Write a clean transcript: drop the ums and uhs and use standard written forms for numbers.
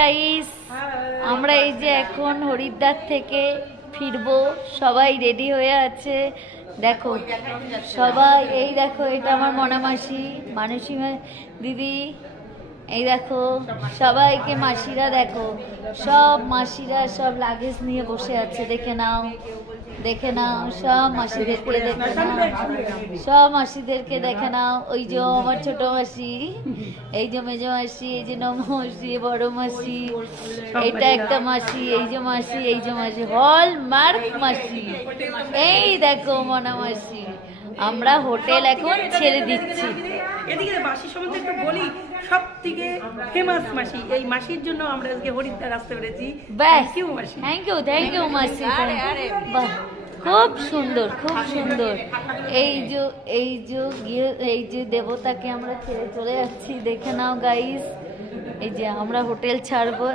Guys, আমরা এই যে এখন হরিদ্বার থেকে ফিরবো, সবাই রেডি হয়ে আছে। দেখো সবাই, এই দেখো এটা আমার মনামাসি মানসী দিদি, এই দেখো সবাইকে মাসিরা, দেখো সব মাসিরা সব লাগেজ নিয়ে বসে আছে। দেখে নাও, দেখে নাও সব মাসিদেরকে, দেখে নাও সব মাসিদেরকে, দেখে নাও। ওই যে আমার ছোট মাসি, এই যে মেজো মাসি, এই যে নম মাসি, বড় মাসি, এইটা একটা মাসি, এই যে মাসি, এই যে মাসি, হলমার্ক মাসি। এই দেখো মনা মাসি। আমরা হোটেল এখন ছেড়ে দিচ্ছি। এদিকে মাসির সম্বন্ধে একটু বলি, সব থেকে ফেমাস মাসি, এই মাসির জন্য আমরা আজকে হরিদ্বার আসতে পেরেছি। থ্যাংক ইউ মাসি। বাহ, খুব সুন্দর, খুব সুন্দর। এই যে দেবতাকে আমরা ছেড়ে চলে যাচ্ছি, দেখে নাও গাইস। এই যে আমরা হোটেল ছাড়বো।